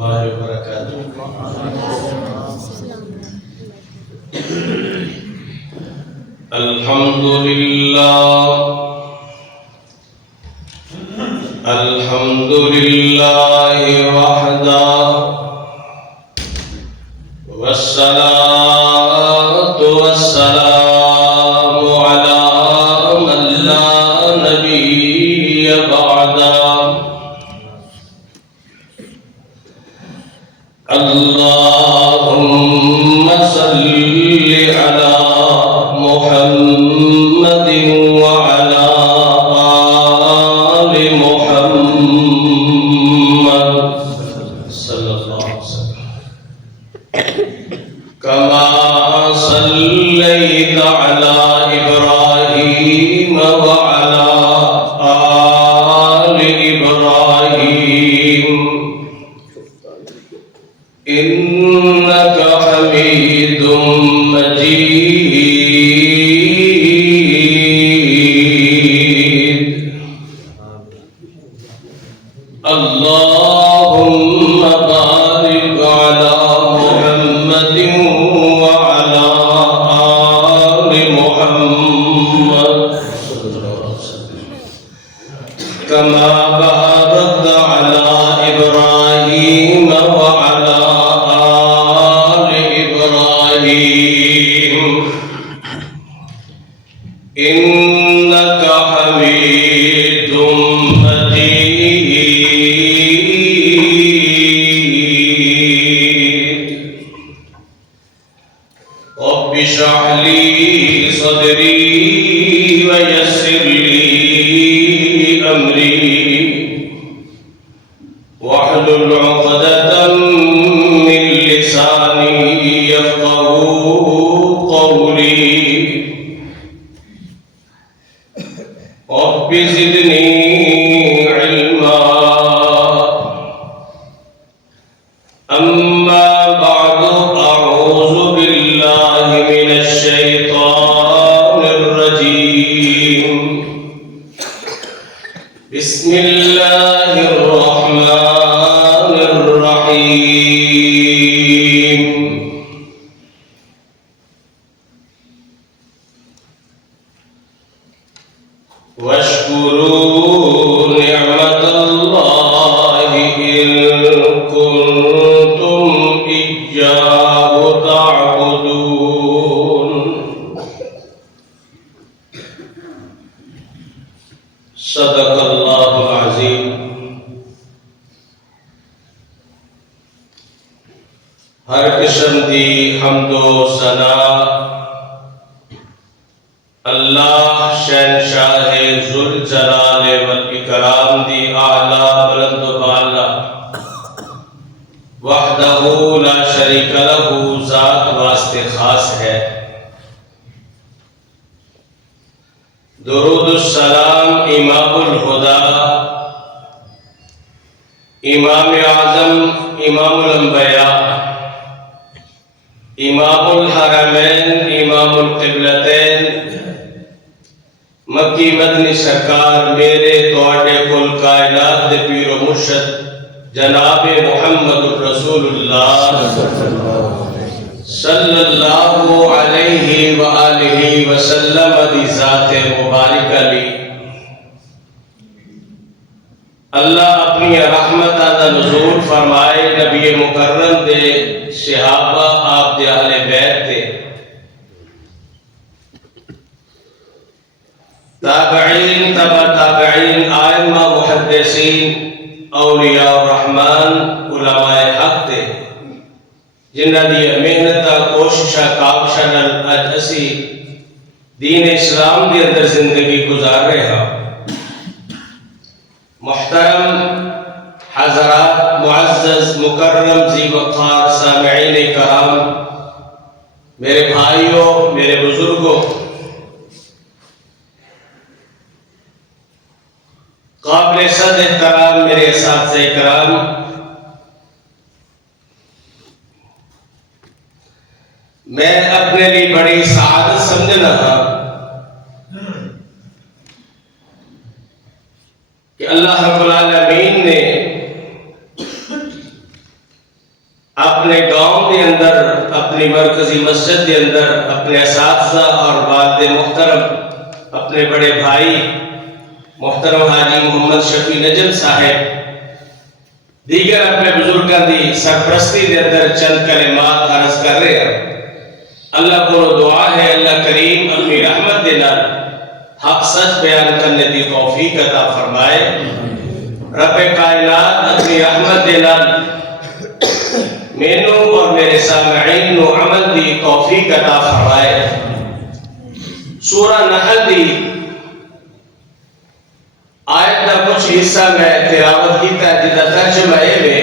اللہ وبرکاتہ۔ الحمد للہ الحمد للہ وحدہ والصلاة والسلام علی من لا نبی بعدہ۔ اللہم صلی علی محمد وعلى آل محمد صلی اللہ علیہ وسلم كما صليت على إبراهيم وعلى آل إبراهيم إنك حميد مجيد۔ اللهم بارك على محمد وعلى آل محمد كما باركت على إبراهيم وعلى آل إبراهيم إنك حميد مجيد۔ رب اشرح لي صدري ويسر لي أمري واحلل عقدة من لساني يفقهوا قولي۔ رب زدني علما۔ أما بعد، أعوذ بالله من الشيطان الرجيم۔ بسم الله الرحمن الرحيم۔ واشكروا نعمة الله إن كنتم إياه تعبدون۔ صدق اللہ العظیم۔ ہر قسم دی حمد و ثنا اللہ شہنشاہ ذوالجلال والاکرام دی اعلیٰ بلند و بالا وحدہ لا شریک لہ ذات واسطے خاص ہے۔ درود السلام امام الہدا، امام اعظم، امام الانبیاء، امام الحرمین، امام القبلتین، مکی مدنی سرکار میرے تواڈے کل کائنات دے پیر و مرشد جناب محمد رسول اللہ صلی اللہ علیہ وآلہ وسلم دی ذات مبارکہ لی اللہ اپنی رحمت دا نزول فرمائے۔ نبی مکرم دے صحابہ، آپ دے اہل بیت دے تابعین، تبع تابعین، آئمہ، محدثین، اولیاء الرحمن، علماء حق دے جنہ دی محنت کوششہ کاوشہ نال اج اسی دین اسلام دی اندر زندگی گزار رہے ہیں۔ محترم حضرات، معزز مکرم ذی وقار سامعین کرام، میرے بھائیوں، میرے بزرگوں، قابل صد احترام میرے اساتذہ کرام، میں اپنے لیے بڑی سعادت سمجھنا تھا کہ اللہ رب العالمین نے اپنے گاؤں کے اندر، اپنی مرکزی مسجد کے اندر اپنے اساتذہ اور والد محترم، اپنے بڑے بھائی محترم حاجی محمد شفیع نجم صاحب، دیگر اپنے بزرگاں دی سرپرستی کے اندر چند کلمات عرض کر رہے ہیں۔ اللہ کو دعا ہے اللہ کریم اپنی رحمت دے نال حق سچ بیان کرنے دی توفیق عطا فرمائے۔ رب کائنات اپنی رحمت دے نال مینوں اور میرے سامعین نو عمل دی توفیق عطا فرمائے۔ سورہ نحل دی آیت کا کچھ حصہ میں تلاوت کیتا ہے جدا ترجمہ ہے۔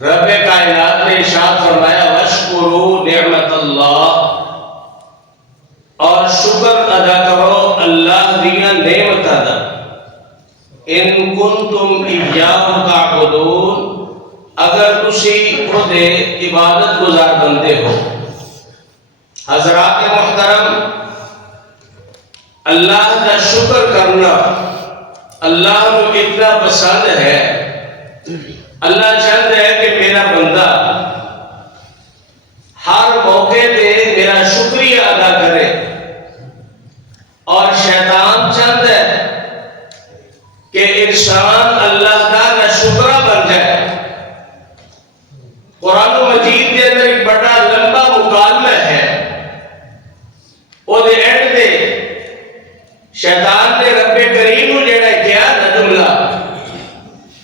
رب کائنات نے ارشاد فرمایا وَاشْكُرُوا نِعْمَتَ اللَّهِ، اور شکر ادا کرو اللہ دیا نعمتاں دا، ان کنتم ایاہ تعبدون، اگر تسی خود عبادت گزار بندے ہو۔ حضرات محترم، اللہ کا شکر کرنا اللہ کو اتنا پسند ہے، اللہ چاہتا ہے کہ میرا بندہ ہر موقع پہ میرا شکریہ ادا کرے، اور شیطان چاہتا ہے کہ انسان اللہ کا ناشکرا بن جائے۔ قرآن مجید کے اندر ایک بڑا لمبا مکالمہ ہے، وہ دے اینڈ دے شیطان نے رب کریم کو جڑا کیا نہ جملہ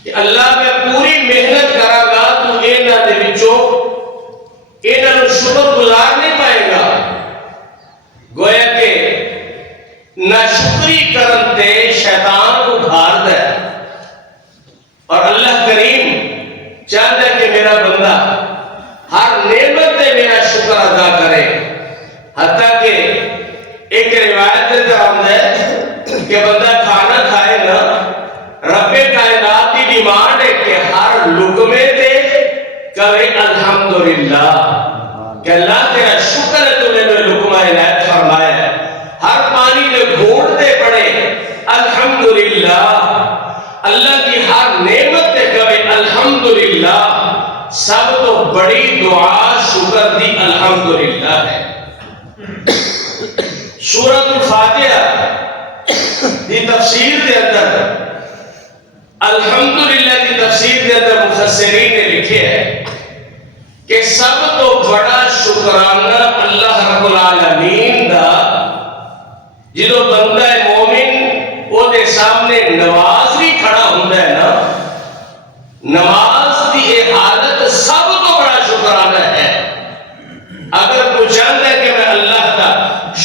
کہ اللہ میں پوری محنت کرا گا تو اینا دے وچوں اینا نو شکر گزار نہیں پائے گا۔ گویا کہ ناشکری کرن تے شیطان کو بھار دے، اور اللہ کریم چاہتا ہے کہ میرا بندہ ہر نعمت تے میرا شکر ادا کرے۔ حتیٰ کہ ایک روایت کے اندر ہے کہ بندہ کھانا کھائے نا، رب کائنات کی ڈیمانڈ ہے کہ ہر لقمے تے کہے الحمدللہ، کہ اللہ تیرا شکر ہے تو نے لقمہ عنایت فرمایا ہے۔ ہر پانی میں گھونٹ دے پڑے الحمدللہ، اللہ کی ہر نعمت تے کہے الحمدللہ۔ سب تو بڑی دعا شکر دی الحمدللہ ہے۔ سورۃ الفاتحہ دی تفسیر کے اندر الحمدللہ کی تفسیر کے اندر مفسرین نے لکھے ہے کہ سب تو بڑا شکرانہ اللہ رب العالمین دا جدو بندہ مومن وہ دے سامنے نماز بھی کھڑا ہوتا ہے نا، نماز دی یہ حالت سب تو بڑا شکرانہ ہے۔ اگر کوئی چاہتا ہے کہ میں اللہ کا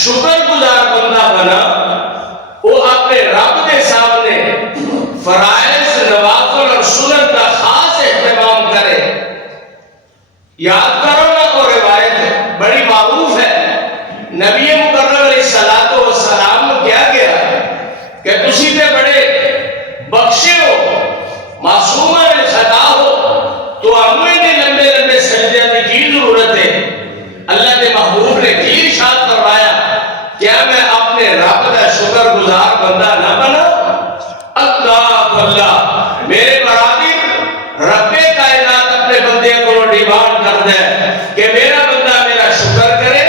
شکر گزار بندہ بنا، وہ اپنے رب کے سامنے فرائض نوافل اور سنن کا خاص اہتمام کرے۔ یاد کرو نا وہ روایت بڑی معروف ہے، نبی مکرم علیہ السلام کو کیا گیا کہ تسی تے بڑے بخشے ہو، معصوم خطا ہو، تو ہمیں نے لمبے لمبے سجدے کی ضرورت ہے۔ اللہ کے محبوب نے کی ارشاد فرمایا کیا میں اپنے رب کا شکر گزار بندہ نہ بنا؟ اللہ اللہ میرے برادر، رب کائنات اپنے بندے کو ڈیمانڈ کر دے کہ میرا بندہ میرا شکر کرے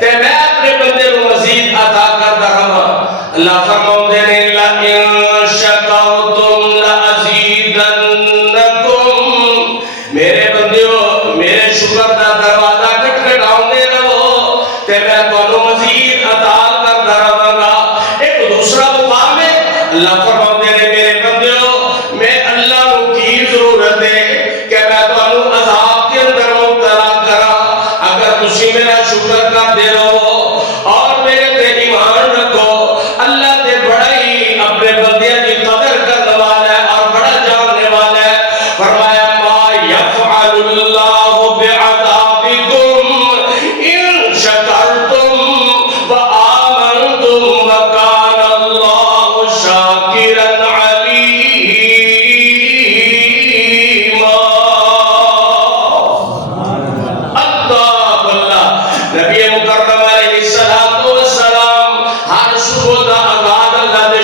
تے میں اپنے بندے کو مزید عطا کرتا رہا۔ اللہ فرماتے ہیں لَإِن شَكَرْتُمْ لَأَزِيدَنَّكُمْ، میرے بندیو میرے شکر دا دروازہ کھٹکھٹاؤندے رہو تے میں تانوں مزید عطا کرتا رہاں گا۔ ایک دوسرا مقام ہے اللہ فرماتے ہیں میرے بندیو میں اللہ کو کی ضرورت ہے کہ میں تانوں عذاب کے اندر مبتلا کرا، اگر تسی میرا شکر کر دے رہو اور میرے تے ایمان رکھو۔ اللہ تے بڑا ہی اپنے بندیاں کی قدر کرنے والا ہے اور بڑا جاننے والا ہے۔ فرمایا ما یفعل اللہ بعذابکم ان شکرتم وآمنتم وکان اللہ شاکرا علیما۔ اللہ اللہ نبی مکرم علیہ السلام ہر صبح دا آغاز اللہ دے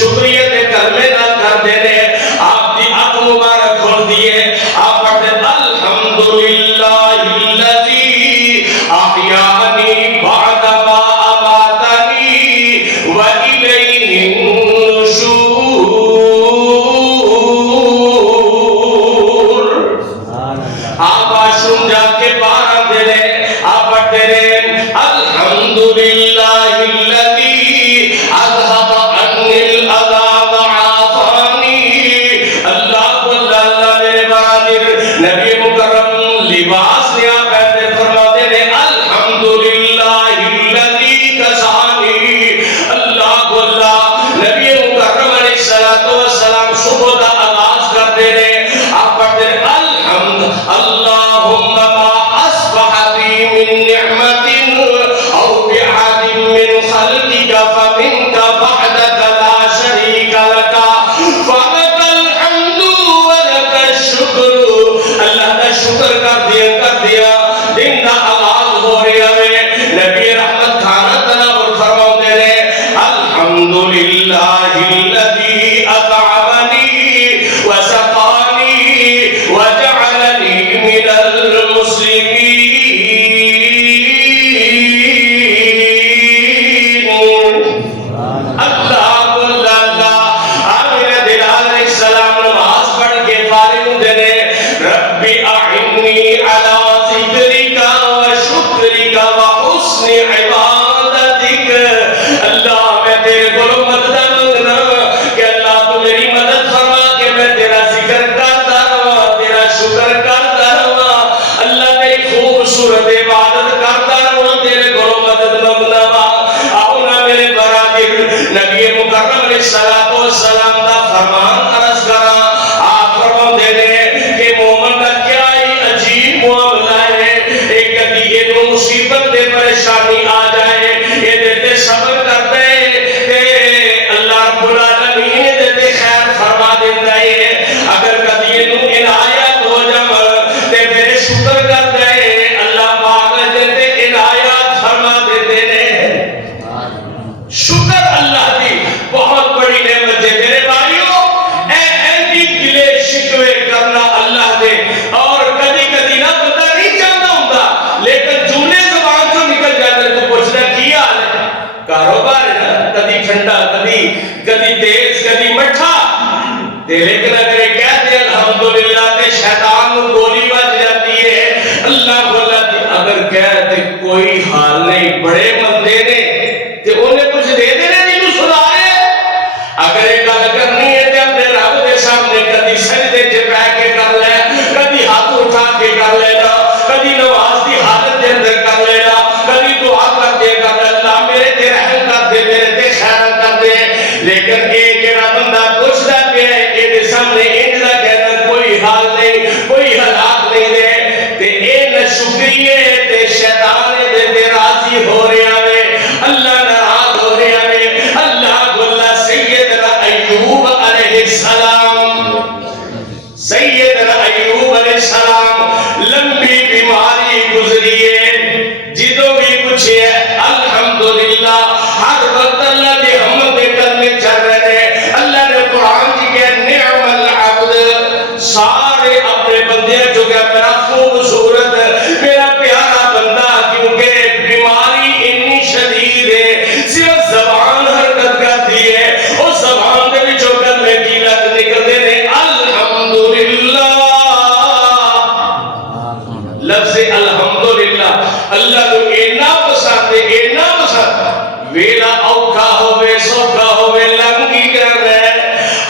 شکریہ دے کلمے نال کر دینے۔ آپ دی اک مبارک کھول دیے، آپ پڑھتے الحمد الحمدللہ الذی احیانی بعد ما اماتنی وإلیہ النشور. آپ آشن جا کے بارہ دے رہے آپ پڑھتے رہے الحمدللہ الذی اذهب عنی الاذى وعافانی. اللہ میرے برادر نبی مکرم لباس لیا پہنتے فرماتے ہیں الحمدللہ الذی کسانی. اللہ نبی مکرم علیہ السلام صبح کا آغاز کرتے ہیں آپ پڑھتے ہیں اللہم ما اصبح بی من نعمت او بعد من خلقک فمنک وحدک لا شریک لک فلک الحمد ولک الشکر. اللہ کا شکر کر دیا دن کا آغاز ہو رہا ہے. نبی رحمت کھانا تناول فرماتے ہیں الحمدللہ الذی اطعمنی وسقانی وجعلنی من المسلمین. اللہ آمین دلال علیہ السلام نماز پڑھ کے فارغ ہوتے ہیں ربی اعنی علی ذکرک وشکرک وحسن عبادتک. اللہ میں تیرے کو مدد مانگنا کہ اللہ تو میری مدد فرما کہ میں تیرا ذکر کرتا رہا تیرا شکر کرتا رہا اللہ تیری خوبصورت عبادت کرتا رہا تیرے کو مدد مانگنا. آؤ نا میرے برادر نبی مکرم علیہ السلام کا فرمان عرض کرا. آپ فرمان دے دیں کہ مومن کا کیا ہی عجیب معاملہ ہے. ایک کبھی یہ دو مصیبت دے پریشانی آ جائے یہ دیتے صبر کرتے کہ اللہ رب العالمین دیتے خیر فرما دیتا ہے. اگر کبھی یہ دو عنایت ہو جمع تے میرے شکر کرتے اللہ پاک دیتے عنایت فرما دیتے ہیں. شکر اللہ دی بہت بڑی نعمت ہے میرے بھائیوں. اینٹی گلے شکوے کرنا اللہ دے اور کدی کدی نہ بندہ نہیں چاہتا ہوتا لیکن جملے زبان تو نکل جاتے تو پوچھنا کیا ہے کاروبار ہے نا کدی ٹھنڈا کدی تیز کدی مٹھا لیکن اگر یہ کہتے الحمدللہ تے شیطان کو گولی بج جاتی ہے. اللہ اگر کہتے کوئی حال نہیں بڑے مندے نے تے انہیں کچھ دے دینے نہیں تو سنا رہے. اگر ایک گل کرنی ہے تے اپنے رب دے سامنے کدی سجدے چ بیٹھ کے کر لے کدی ہاتھ اٹھا کے کر لینا کدی نماز دی حالت دے اندر کر لینا کدی دعا کر دے کر اللہ میرے تے رحم کر دے میرے تے خیر کر دے. لیکن ایک جڑا بندہ پوچھدا پیا ہے اے دے سامنے انج دا کہنا کوئی حال نہیں کوئی حالات نہیں دے تے اے نہ شکریہ تے شیطان دے تے راضی ہو رہا ہے اللہ ناراض ہو رہا ہے. اللہ بولا سیدنا ایوب علیہ السلام لمبی بیماری گزریے جدوں بھی پوچھے الحمدللہ ہر وقت اللہ دے حمد کرنے چل رہے ہیں. اللہ نے قرآن جی کہ نعم العبد سارے اپنے بندے جو کہ میرا خوبصورت میرا پیارا بندہ کیونکہ بیماری اتنی شدید ہے صرف زبان حرکت کرتی ہے اور زبان دے وچوں کلمے کی لت نکلتے ہیں الحمدللہ. لفظ الحمدللہ اللہ کو اینا پسند ہے اینا پسند ویلا اوکھا ہوئے سوکھا ہوئے لنگی کر رہے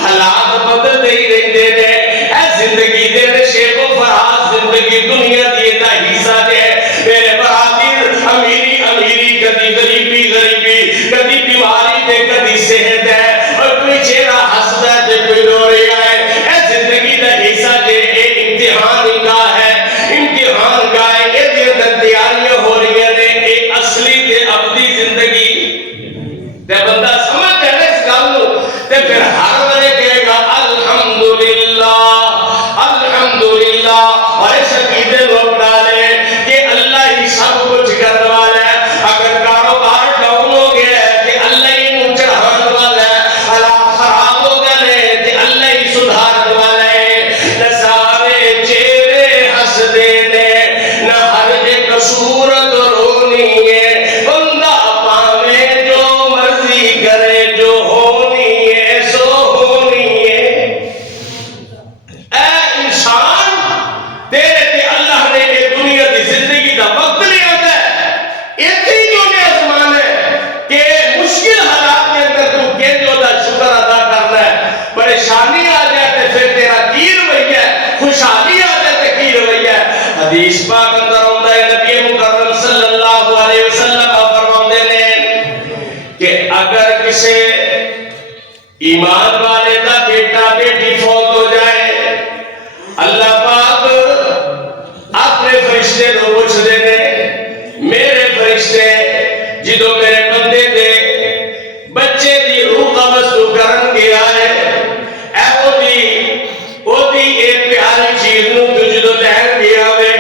حالات بدلتے ہی رہتے ہیں. اے زندگی دے شیخ و فراز زندگی دنیا دیے دا حصہ دے میرے برادر امیری کدی غریبی کدی بیماری دے کدی صحت ہے اور کوئی چہرہ ہسدا ہے کوئی رو رہا ہے. اے زندگی دا حصہ دے اے امتحان کا ہے اے دے اندر تیاریاں ہو رہی ہیں اے اصلی تے ابدی زندگی تے بندہ سمجھ جائے اس گل نو تے پھر ہر ویلے کہے گا الحمدللہ اور اس عقیدے کو اپنا لے کہ اللہ ہی سب کچھ کرنے والا ہے. اگر کاروبار ڈاؤن ہو گیا ہے کہ اللہ ہی منہ چڑھانے والا ہے حالات خراب ہو گئے کہ اللہ ہی سدھارنے والا ہے. سارے چہرے حدیث پاک اندر آتا ہے نبی مکرم صلی اللہ علیہ وسلم فرماتے ہیں کہ اگر کسی ایمان والے کا بیٹا بیٹی فوت ہو جائے اللہ پاک اپنے فرشتے کو پوچھ دینے میرے فرشتے جدو میرے بندے دے بچے دی روح قبض تو کرن گیا ہے ایک پیاری چیز نو تجھو لہن گیا ہے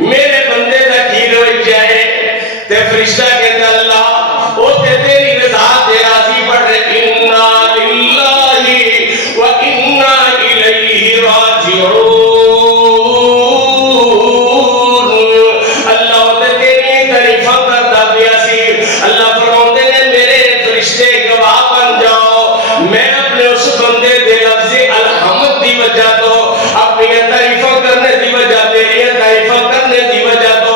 میرے بندے دا کی روئی جائے تے فرشتہ کہتا اللہ او تے تیری رضا تے راضی پڑھ رہے انا للہ و انا الیہ راجعون اللہ تے تیری تعریفہ کرتا پیا سی اللہ فرماتے ہیں میرے فرشتے گواہ بن جاؤ میں اپنے اس بندے دے لفظ الحمد دی وجہ تو اپنی تعریفہ کرنے دی وجہ تیری تعریفہ کرنے دی وجہ تو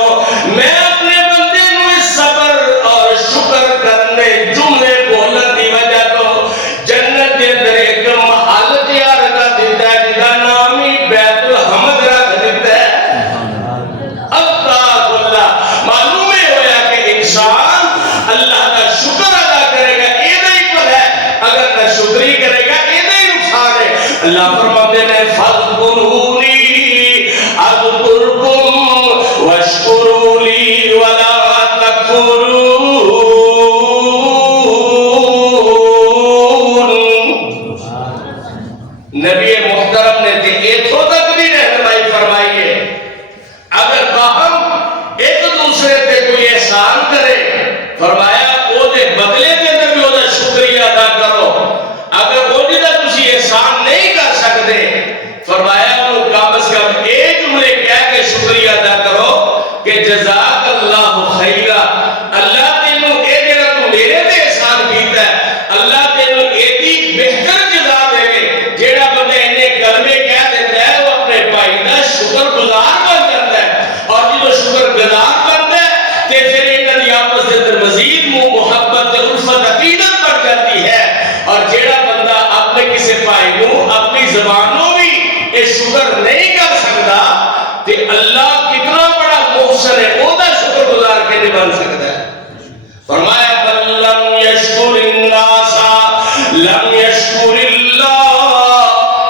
میں اپنے بندے نو صبر اور شکر کرنے جملے بولن دی وجہ تو جنت دے اندر ایک محل تیار کر دیتا ہے جدا نام ہی بیت الحمد رکھ دیتا ہے اللہ معلوم ہوا کہ انسان اللہ کا شکر ادا کرے گا یہ نہیں پر ہے اگر نہ شکری کرے گا یہ نہیں نقصان ہے اللہ فرماتے ہیں فَاذْكُرُونِي أَذْكُرْكُمْ وَاشْكُرُوا لِي وَلَا تَكْفُرُونَ نبی محترم نے ایتھو تک بھی رہنمائی فرمائی ہے اگر باہم ایک دوسرے تے کوئی احسان کرے فرمایا او دے بدلے دے تے بھی او دا شکریہ ادا کرو اگر او دی دا تسی احسان نہیں کر سکتے فرمایا انہوں کم از کم ایک جملے کہہ کے شکریہ ادا کرو کہ جزاک اللہ خیرہ اللہ تینوں اے جگہ تو میرے تے احسان کیتا ہے اللہ تینوں اے دی بہتر جزا دے گے جیڑا بندے انہیں کلمے کہہ دیتا ہے وہ اپنے بھائی دا شکر گزار بن جاتا ہے اور جب شکر گزار بنتا ہے کہ پھر انہوں نے آپس دے اندر مزید محبت الفت عقیدت بڑھ جاتی ہے اور جیڑا بندہ اپنے کسی بھائی نو اپنی زبانوں بھی یہ شکر نہیں کر سکتا کہ اللہ کتنا بڑا محسن ہے وہ دا شکر گزار کے نہیں بن سکتا ہے فرمایا بل لم یشکر الناس لم یشکر اللہ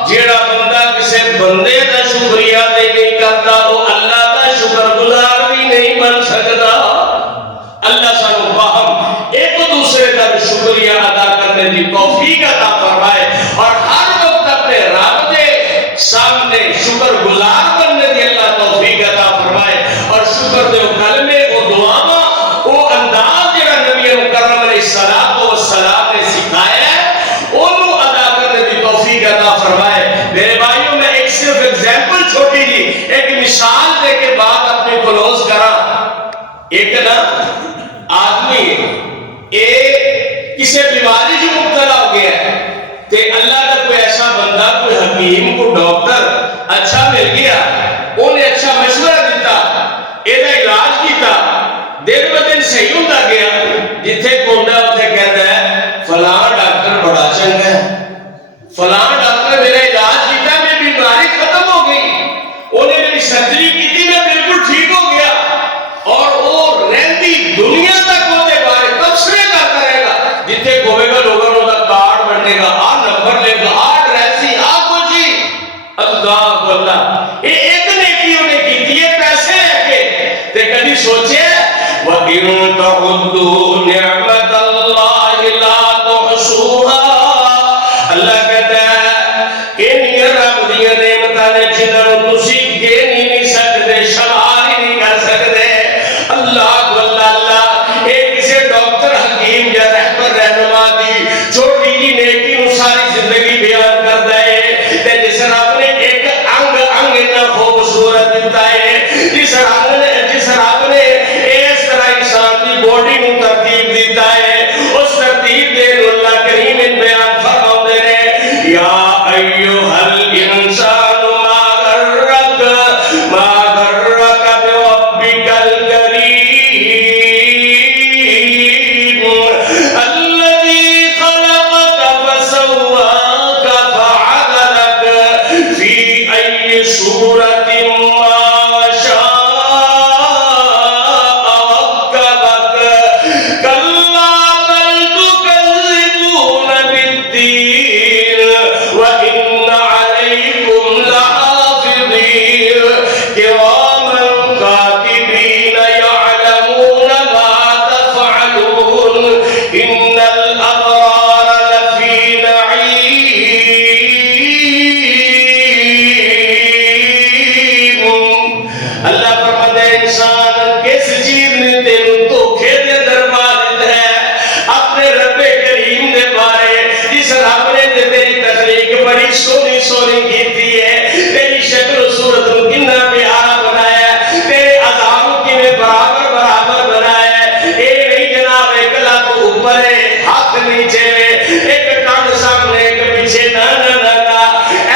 جیڑا بندہ کسی بندے دا شکریہ دے نہیں کرتا وہ اللہ دا شکر گزار بھی نہیں بن سکتا اللہ سانو باہم ایک دوسرے کا شکریہ ادا کرنے کی توفیق عطا فرمائے اور ہر وقت اپنے رب دے سامنے شکر گزار بننے دی اللہ توفیق عطا فرمائے اور شکر دے کلمے وہ دعاواں وہ انداز جڑا نبی مکرم علیہ السلام نے سکھایا ہے انہوں ادا کرنے دی توفیق عطا فرمائے میرے بھائیوں میں ایک صرف ایگزامپل چھوٹی جی ایک مثال دے کے بعد اپنے کلوز کرا ایک نا آدمی کسی بیماری جو مبتلا ہو گیا ہے کہ اللہ کا کوئی ایسا بندہ کوئی حکیم کو ڈاکٹر اچھا مل گیا انہیں اچھا مشورہ دیتا یہ علاج کیتا دن ب دن صحیح ہوتا گیا جتھے کونڈا اتنے کہتا ہے فلاں ڈاکٹر بڑا چنگا ہے فلاں ڈاکٹر میرا علاج کیتا میری بیماری ختم ہو گئی انہیں میری سرجری کی تھی میں بالکل ٹھیک ہو گیا اور وہ رہتی دنیا تک ہوتے بارے تبصرے کرتا رہے گا جتنے گھومے گا لوگوں نے کارڈ بننے گا نمبر لے گا ایڈریس کچھ ہی اللہ اللہ یہ ایک نیکی انہیں کی تھی یہ پیسے ہے کہ تے کبھی سوچے وَإِن تَعُدُّوا نِعْمَةَ اللَّهِ لَا تُحْصُوهَا اللہ کہتا ہے ان رب دی نعمتاں نے جنہاں تسی گن ہی نہیں سکتے شمار ہی نہیں کر سکتے اللہ اللہ ایک کسی ڈاکٹر حکیم یا رہبر رہنما دی چھوٹی جی نیکی نو ساری زندگی بیان کرتا ہے تے جس رب نے ایک انگ نہ خوبصورت دیتا ہے جس رب نے اس طرح انسان دی باڈی نو ترتیب دیتا ہے كراما كاتبين يعلمون ما تفعلون إن الأبرار لفي نعيم. اللہ فرماتا ہے انسان کس چیز نے تینوں دھوکے دے دربار ہے اپنے رب کریم دے بارے جس رب نے تیری تخلیق بڑی سونی سونی کی تھی ہے تیری شکل و صورت کو کتنا پیارا بنایا ہے تیرے عذاب کی میں برابر برابر بنایا ہے اے نہیں جناب ایک لات اوپر ہے ہاتھ نیچے ہے ایک کان سامنے ایک پیچھے نہ نہ نہ نہ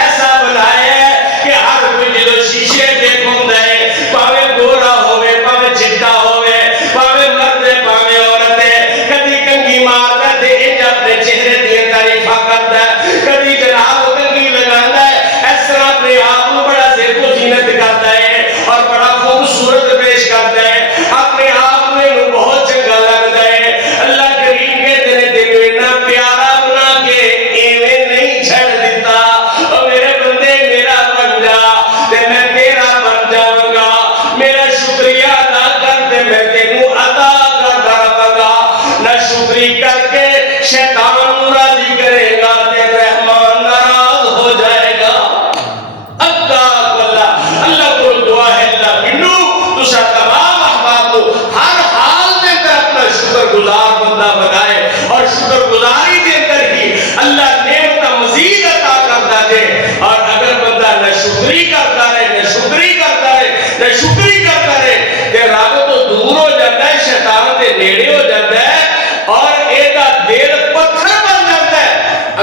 ایسا بنایا ہے کہ ہر کوئی جو شیشے دیکھوں دے پاوے گورا ہوئے پاوے چٹا ہوئے پاوے مرد پاوے عورت ہے کبھی کنگھی مارتا دے انج اپنے چہرے دیے تعریفہ کرتا ہے کبھی جناب کنگھی لگاتا ہے اس طرح اپنے آپ کو بڑا زیب و زینت کرتا ہے اور بڑا خوبصورت پیش کرتا ہے اپنے آپ میں بہت چنگا لگتا ہے. اللہ کریم کہتے ہیں تینوں اتنا پیارا بنا کے ایویں نہیں چھڑ دیتا اور میرے بندے میرا بن جا تے میں تیرا بن جاؤں گا میرا شکریہ ادا کر تے میں تینوں عطا کرتا رہوں گا. نہ شکری کر کے شیطان راضی کرے گا تے رحمان ناراض ہو جائے گا. اللہ کو دعا ہے اللہ بنو تسا تمام احباب کو ہر حال میں کر اپنا شکر گزار بندہ بنائے اور شکر گزاری دے کر ہی اللہ نعمت مزید عطا کرتا ہے. اور اگر بندہ نہ شکری کرتا رہے نہ شکری کرتا رہے نہ شکری کرتا رہے کہ رب تو دور ہو جاتا ہے شیطان کے نیڑے ہو جاتا ہے اور ایدہ دل پتھر بن جاتا ہے.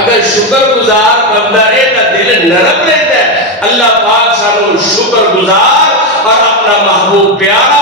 اگر شکر گزار بندہ رہے تو دل نرم لیتا ہے. اللہ پاک سانو شکر گزار اور اپنا محبوب پیارا